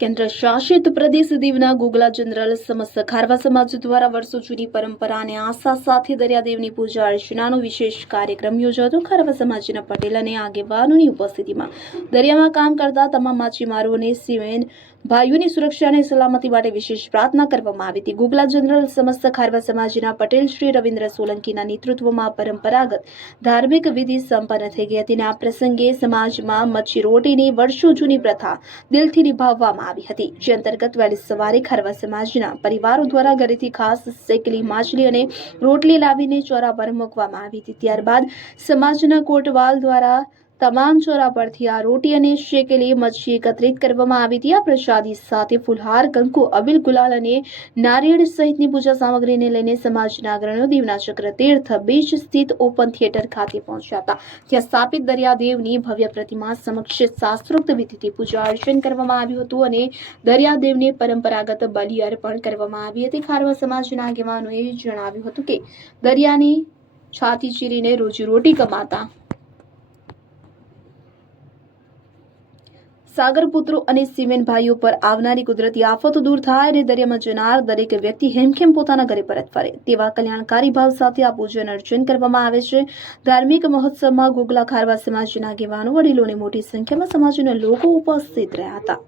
કેન્દ્ર શાસિત પ્રદેશ દીવના ગોગલા જનરલ સમસ્ત ખારવા સમાજ દ્વારા વર્ષો જૂની પરંપરા અને આસ્થા સાથે દરિયાદેવની પૂજા અર્ચનાનો વિશેષ કાર્યક્રમ યોજાયો. ખારવા સમાજના પટેલ અને આગેવાનોની ઉપસ્થિતિમાં દરિયામાં કામ કરતા તમામ માછીમારો અને સીમેન ભાઈઓની સુરક્ષા અને સલામતી માટે વિશેષ પ્રાર્થના કરવામાં આવી હતી. ગોગલા જનરલ સમસ્ત ખારવા સમાજના પટેલ શ્રી રવિન્દ્ર સોલંકીના નેતૃત્વમાં પરંપરાગત ધાર્મિક વિધિ સંપન્ન થઈ ગઈ હતી અને આ પ્રસંગે સમાજમાં મચ્છી રોટીની વર્ષો જૂની પ્રથા દિલથી નિભાવવામાં આવી હતી, જે અંતર્ગત વહેલી સવારે ખારવા સમાજના પરિવારો દ્વારા ઘરેથી ખાસ શેકેલી માછલી અને રોટલી લાવીને ચોરા પર મૂકવામાં આવી હતી. ત્યારબાદ સમાજના કોટવાલ દ્વારા તમામ ચોરા પરથી આ રોટી અને શેકેલી મચ્છી એકત્રિત કરવામાં આવી હતી. આ પ્રસાદી સાથે ફુલહાર, કંકુ, અબીલ, ગુલાલ અને નારિયેળ સહિતની પૂજા સામગ્રીને લઈને સમાજના અગ્રણીઓ દીવના ચક્ર તીર્થ બીચ સ્થિત ઓપન થિયેટર ખાતે પહોંચ્યા હતા. ત્યાં સ્થાપિત દરિયાદેવની ભવ્ય પ્રતિમા સમક્ષ શાસ્ત્રોક્ત વિધિથી પૂજા અર્ચન કરવામાં આવ્યું હતું અને દરિયાદેવને પરંપરાગત બલિ અર્પણ કરવામાં આવી હતી. ખારવા સમાજના આગેવાનોએ જણાવ્યું હતું કે દરિયાની છાતી ચીરીને રોજીરોટી કમાતા સાગરપુત્રો અને સીમેન ભાઈઓ પર આવનારી કુદરતી આફતો દૂર થાય અને દરિયામાં જનાર દરેક વ્યક્તિ હેમખેમ પોતાના ઘરે પરત ફરે તેવા કલ્યાણકારી ભાવ સાથે આ પૂજન અર્ચન કરવામાં આવે છે. ધાર્મિક મહોત્સવમાં ગોગલા ખારવા સમાજના આગેવાનો, વડીલો અને મોટી સંખ્યામાં સમાજના લોકો ઉપસ્થિત રહ્યા હતા.